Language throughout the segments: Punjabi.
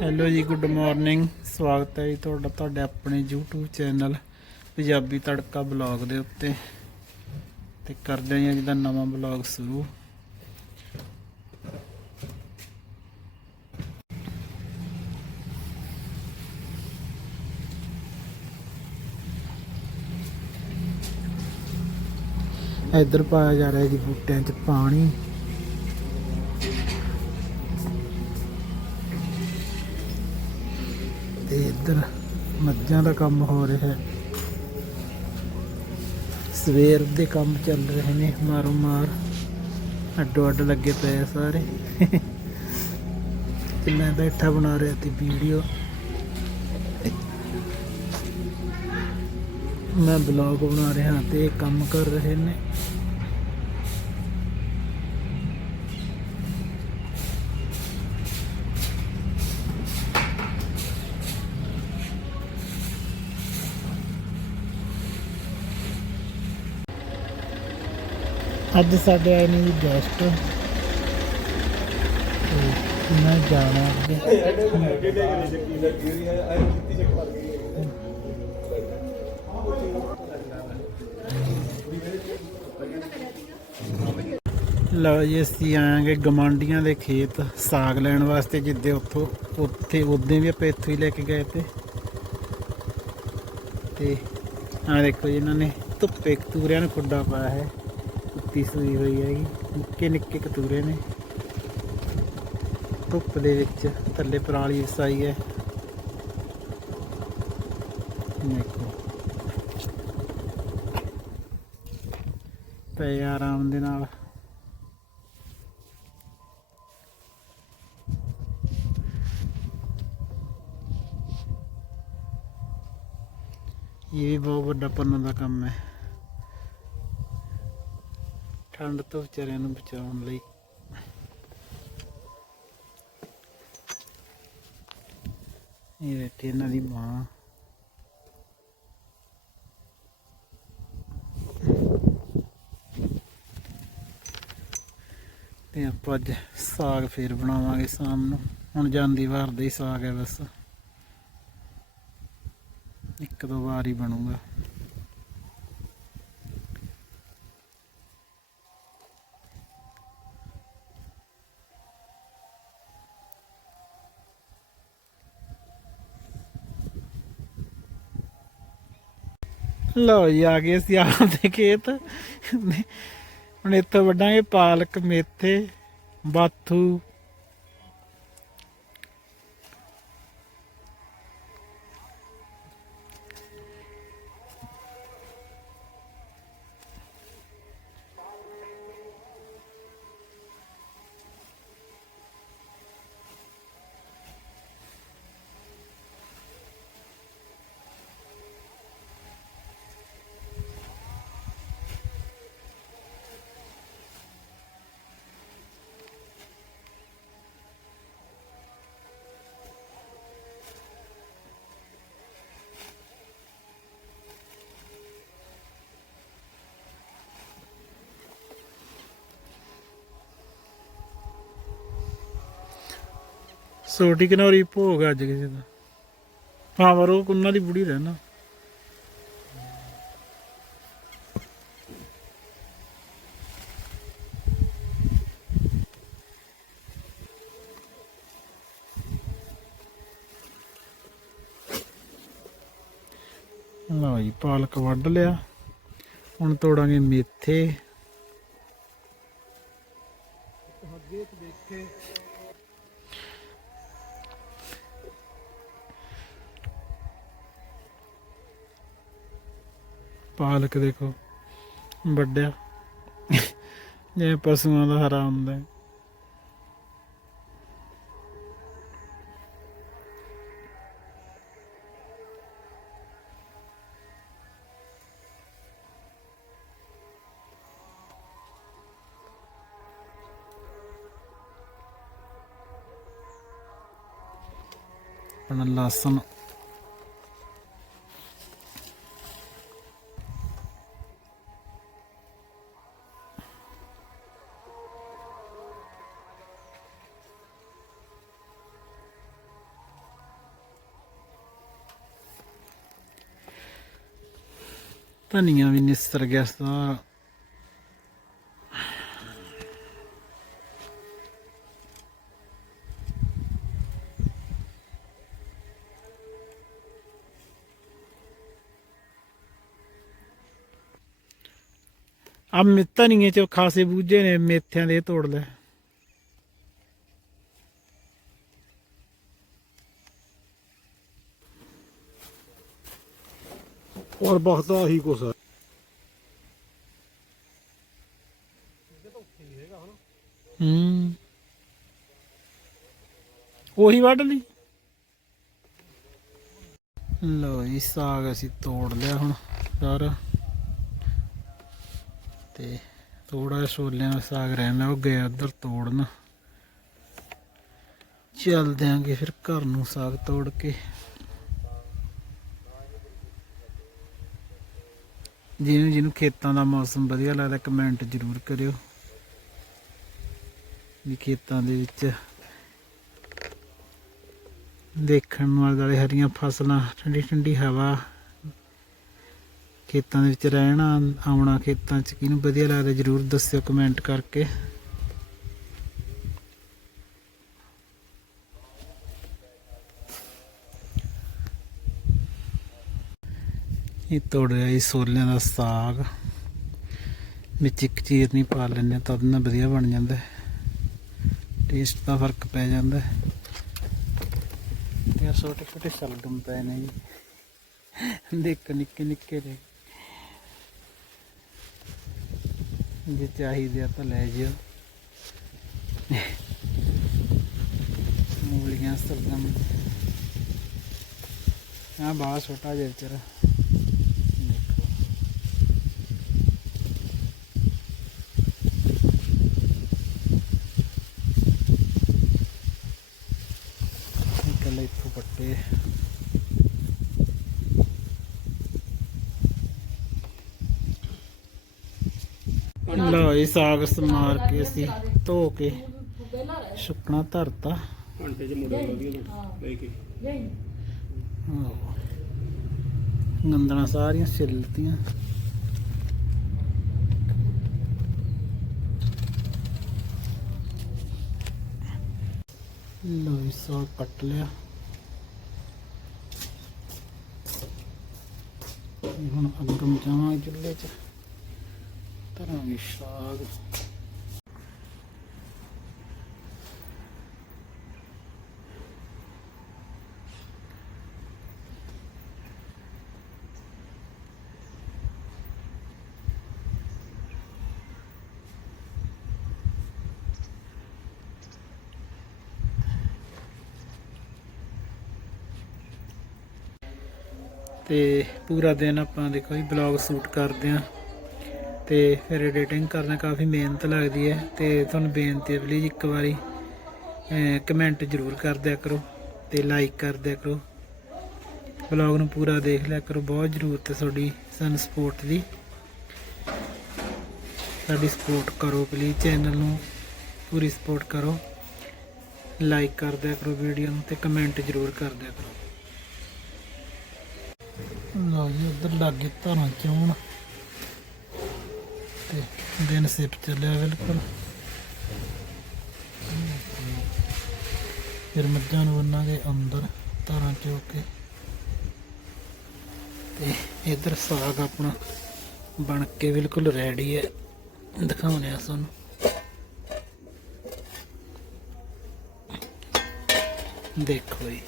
ਹੈਲੋ ਜੀ ਗੁੱਡ ਮਾਰਨਿੰਗ ਸਵਾਗਤ ਹੈ ਜੀ ਤੁਹਾਡਾ, ਤੁਹਾਡੇ ਆਪਣੇ YouTube ਚੈਨਲ ਪੰਜਾਬੀ ਤੜਕਾ ਬਲੌਗ ਦੇ ਉੱਤੇ। ਤੇ ਕਰਦੇ ਹਾਂ ਜੀ ਦਾ ਨਵਾਂ ਬਲੌਗ ਸ਼ੁਰੂ। ਇੱਧਰ ਪਾਇਆ ਜਾ ਰਿਹਾ ਜੀ ਬੂਟਿਆਂ 'ਚ ਪਾਣੀ। ਮੱਝਾਂ ਦਾ ਕੰਮ ਹੋ ਰਿਹਾ ਹੈ। ਸਵੇਰ ਦੇ ਕੰਮ ਚੱਲ ਰਹੇ ਨੇ, ਮਾਰੋ ਮਾਰ। ਅੱਡੋ ਅੱਡ ਲੱਗੇ ਪਏ ਆ ਸਾਰੇ। ਤੇ ਮੈਂ ਬੈਠਾ ਬਣਾ ਰਿਹਾ ਤੇ ਵੀਡੀਓ। ਮੈਂ ਬਲੌਗ ਬਣਾ ਰਿਹਾ ਤੇ ਕੰਮ ਕਰ ਰਹੇ ਨੇ। ਅੱਜ ਸਾਡੇ ਆਏ ਨੇ ਜੀ ਗੈਸਟ ਮੈਂ ਜਾਣਾ ਅੱਗੇ। ਲਓ ਜੀ, ਅਸੀਂ ਆਵਾਂਗੇ ਗਮਾਂਡੀਆਂ ਦੇ ਖੇਤ ਸਾਗ ਲੈਣ ਵਾਸਤੇ ਜਿੱਦੇ ਉੱਥੋਂ, ਉੱਥੇ ਉਦੋਂ ਵੀ ਆਪਾਂ ਇੱਥੋਂ ਹੀ ਲੈ ਕੇ ਗਏ ਤੇ। ਤੇ ਆ ਦੇਖੋ ਜੀ, ਇਹਨਾਂ ਨੇ ਧੁੱਪੇ ਕਤੂਰਿਆਂ ਨੂੰ ਖੁੱਡਾ ਪਾਇਆ ਹੈ। ਕੁੱਤੀ ਸੂਈ ਹੋਈ ਹੈਗੀ। ਨਿੱਕੇ ਨਿੱਕੇ ਕਤੂਰੇ ਨੇ। ਧੁੱਪ ਦੇ ਵਿੱਚ ਥੱਲੇ ਪਰਾਲੀ ਵਸਾਈ ਹੈ। ਦੇਖੋ। ਪਏ ਆਰਾਮ ਦੇ ਨਾਲ। ਇਹ ਵੀ ਬਹੁਤ ਵੱਡਾ ਪੰਨ ਦਾ ਕੰਮ ਹੈ। ਠੰਡ ਤੋਂ ਵਿਚਾਰਿਆਂ ਨੂੰ ਬਚਾਉਣ ਲਈ। ਇਹ ਬੈਠੀ ਇਹਨਾਂ ਦੀ ਮਾਂ। ਤੇ ਆਪਾਂ ਅੱਜ ਸਾਗ ਫੇਰ ਬਣਾਵਾਂਗੇ ਸ਼ਾਮ ਨੂੰ। ਹੁਣ ਜਾਂਦੀ ਵਾਰ ਦਾ ਹੀ ਸਾਗ ਹੈ ਬਸ। ਇੱਕ ਦੋ ਵਾਰ ਹੀ ਬਣੂਗਾ। ਲਓ ਜੀ ਆ ਗਏ ਅਸੀਂ ਆਪ ਦੇ ਖੇਤ। ਹੁਣ ਇੱਥੋਂ ਵੱਢਾਂਗੇ ਪਾਲਕ ਮੇਥੇ ਬਾਥੂ ਸੋਟੀ ਕਨੌਰੀ ਭੋਗ ਆ ਅੱਜ ਕਿਸੇ ਦਾ? ਹਾਂ ਪਰ ਉਹ ਉਹਨਾਂ ਦੀ ਬੁੜੀ ਰਹਿਣਾ। ਲਓ ਜੀ, ਪਾਲਕ ਵੱਢ ਲਿਆ। ਹੁਣ ਤੋੜਾਂਗੇ ਮੇਥੇ। ਪਾਲਕ ਦੇਖੋ ਵੱਡਿਆ ਜਿਵੇਂ ਪਸ਼ੂਆਂ ਦਾ ਹਰਾ ਹੁੰਦਾ ਹੈ। ਆਪਣਾ ਲਸਣ ਧਨੀਆ ਵੀ ਨਿਸਰ ਗਿਆ ਸਾਰਾ ਆ ਧਨੀਏ ਚ ਖਾਸੇ ਬੂਝੇ ਨੇ, ਮੇਥਿਆਂ ਦੇ ਇਹ ਤੋੜ ਲੈ ਔਰ ਬਹੁਤ ਆਹੀ ਕੁਛ ਹੈ। ਹੂੰ। ਉਹੀ ਵੱਢ ਲਈ। ਲੋ ਜੀ, ਸਾਗ ਅਸੀਂ ਤੋੜ ਲਿਆ ਹੁਣ ਸਾਰਾ। ਤੇ ਥੋੜਾ ਛੋਲਿਆਂ ਦਾ ਸਾਗ ਰਹਿੰਦਾ ਉਹ ਗਿਆ ਉਧਰ ਤੋੜਨ। ਚੱਲ ਦਿਆਂਗੇ ਫਿਰ ਘਰ ਨੂੰ ਸਾਗ ਤੋੜ ਕੇ। ਜਿਹਨੂੰ ਜਿਹਨੂੰ ਖੇਤਾਂ ਦਾ ਮੌਸਮ ਵਧੀਆ ਲੱਗਦਾ ਕਮੈਂਟ ਜ਼ਰੂਰ ਕਰਿਓ। ਵੀ ਖੇਤਾਂ ਦੇ ਵਿੱਚ ਦੇਖਣ ਨੂੰ ਆਲੇ ਦੁਆਲੇ ਹਰੀਆਂ ਫਸਲਾਂ, ਠੰਡੀ ਠੰਡੀ ਹਵਾ। ਖੇਤਾਂ ਦੇ ਵਿੱਚ ਰਹਿਣਾ, ਆਉਣਾ ਖੇਤਾਂ 'ਚ, ਕਿਹਨੂੰ ਵਧੀਆ ਲੱਗਦਾ ਜਰੂਰ ਦੱਸਿਓ ਕਮੈਂਟ ਕਰਕੇ। ਇਹ ਤੋੜ ਰਿਹਾ ਜੀ ਸੋਲਿਆਂ ਦਾ ਸਾਗ। ਵਿੱਚ ਇੱਕ ਚੀਰ ਨਹੀਂ ਪਾ ਲੈਂਦੇ ਤਾਂ ਉਹਦੇ ਨਾਲ ਵਧੀਆ ਬਣ ਜਾਂਦਾ। ਟੇਸਟ ਦਾ ਫ਼ਰਕ ਪੈ ਜਾਂਦਾ। ਹੈ ਤੇ ਛੋਟੇ ਛੋਟੇ ਸ਼ਲਗਮ ਪਏ ਨੇ ਜੀ। ਦੇਖ ਨਿੱਕੇ ਨਿੱਕੇ ਨੇ ਜੇ ਚਾਹੀਦੇ ਆ ਤਾਂ ਲੈ ਜਿਓ। ਮੂਲੀਆਂ ਸਰਗਮ ਆ ਬਾਹਰ ਛੋਟਾ ਜਿਹਾ ਵਿਚਾਰਾ ਦੇਖੋ ਨਿਕਲ ਇੱਥੋਂ ਪੱਟੇ ਲਓ ਇਹ ਸਾਗ ਸਮਾਰ ਕੇ ਅਸੀਂ ਧੋ ਕੇ ਸੁੱਕਣਾ ਧਰਤਾ। ਘੰਟੇ ਚ ਮੁੜੇ ਲੈ ਕੇ। ਆਹੋ। ਗੰਦਲਾਂ ਸਾਰੀਆਂ ਛਿੱਲਤੀਆਂ ਲਓ ਇਹ ਸਾਗ ਕੱਟ ਲਿਆ। ਇਹ ਹੁਣ ਅਗਰਮ ਜਾਵਾਂ ਚੁੱਲ੍ਹੇ 'ਚ। ਤਰਾਂਗੇ ਸਾਗ ਤੇ ਪੂਰਾ ਦਿਨ ਆਪਾਂ ਦੇਖੋ ਜੀ ਬਲੌਗ ਸ਼ੂਟ ਕਰਦੇ ਆ ਤੇ ਫਿਰ ਐਡੀਟਿੰਗ ਕਰਨਾ ਕਾਫੀ ਮਿਹਨਤ ਲੱਗਦੀ ਹੈ ਤੇ ਤੁਹਾਨੂੰ ਬੇਨਤੀ ਹੈ ਪਲੀਜ਼ ਇੱਕ ਵਾਰੀ ਕਮੈਂਟ ਜ਼ਰੂਰ ਕਰ ਦਿਆ ਕਰੋ ਤੇ ਲਾਈਕ ਕਰ ਦਿਆ ਕਰੋ। ਬਲੌਗ ਨੂੰ ਪੂਰਾ ਦੇਖ ਲਿਆ ਕਰੋ, ਬਹੁਤ ਜ਼ਰੂਰਤ ਹੈ ਤੁਹਾਡੀ, ਸਾਨੂੰ ਸਪੋਰਟ ਦੀ। ਸਾਡੀ ਸਪੋਰਟ ਕਰੋ ਪਲੀਜ਼ ਚੈਨਲ ਨੂੰ ਪੂਰੀ ਸਪੋਰਟ ਕਰੋ। ਲਾਈਕ ਕਰ ਦਿਆ ਕਰੋ ਵੀਡੀਓ ਨੂੰ ਤੇ ਕਮੈਂਟ ਜ਼ਰੂਰ ਕਰ ਦਿਆ ਕਰੋ। ਲਓ ਜੀ, ਉਧਰ ਲੱਗੇ ਧਾਰਾਂ ਚੋਣ। ਦਿਨ ਸਿਰ ਚੱਲਿਆ ਬਿਲਕੁਲ ਫਿਰ ਮੱਝਾਂ ਨੂੰ ਬੰਨਾਂਗੇ ਅੰਦਰ ਧਾਰਾਂ ਚੋ ਕੇ ਤੇ ਇਧਰ ਸਾਗ ਆਪਣਾ ਬਣ ਕੇ ਬਿਲਕੁਲ ਰੈਡੀ ਹੈ ਦਿਖਾਉਣੇ ਆ ਤੁਹਾਨੂੰ ਦੇਖੋ ਜੀ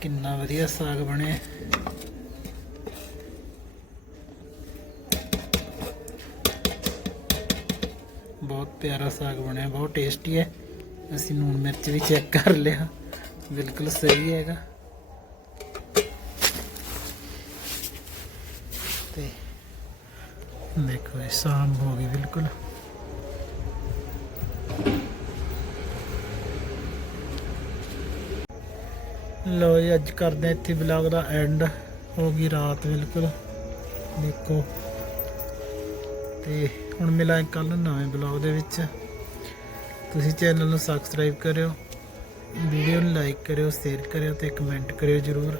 ਕਿੰਨਾ ਵਧੀਆ ਸਾਗ ਬਣਿਆ ਬਹੁਤ ਪਿਆਰਾ ਸਾਗ ਬਣਿਆ, ਬਹੁਤ ਟੇਸਟੀ ਹੈ। ਅਸੀਂ ਨੂਣ ਮਿਰਚ ਵੀ ਚੈੱਕ ਕਰ ਲਿਆ, ਬਿਲਕੁਲ ਸਹੀ ਹੈਗਾ। ਤੇ ਦੇਖੋ ਇਹ ਸ਼ਾਮ ਹੋ ਗਈ ਬਿਲਕੁਲ। ਲੋ ਜੀ, ਅੱਜ ਕਰਦੇ ਹਾਂ ਇੱਥੇ ਵਲੌਗ ਦਾ ਐਂਡ ਹੋ ਗਈ ਰਾਤ ਬਿਲਕੁਲ। ਦੇਖੋ। ਤੇ ਹੁਣ ਮਿਲਾਂ ਕੱਲ ਨਵੇਂ ਬਲੌਗ ਦੇ ਵਿੱਚ। ਤੁਸੀਂ ਚੈਨਲ ਨੂੰ ਸਬਸਕ੍ਰਾਈਬ ਕਰਿਓ, ਵੀਡੀਓ ਨੂੰ ਲਾਈਕ ਕਰਿਓ ਸ਼ੇਅਰ ਕਰਿਓ ਤੇ ਕਮੈਂਟ ਕਰਿਓ ਜਰੂਰ।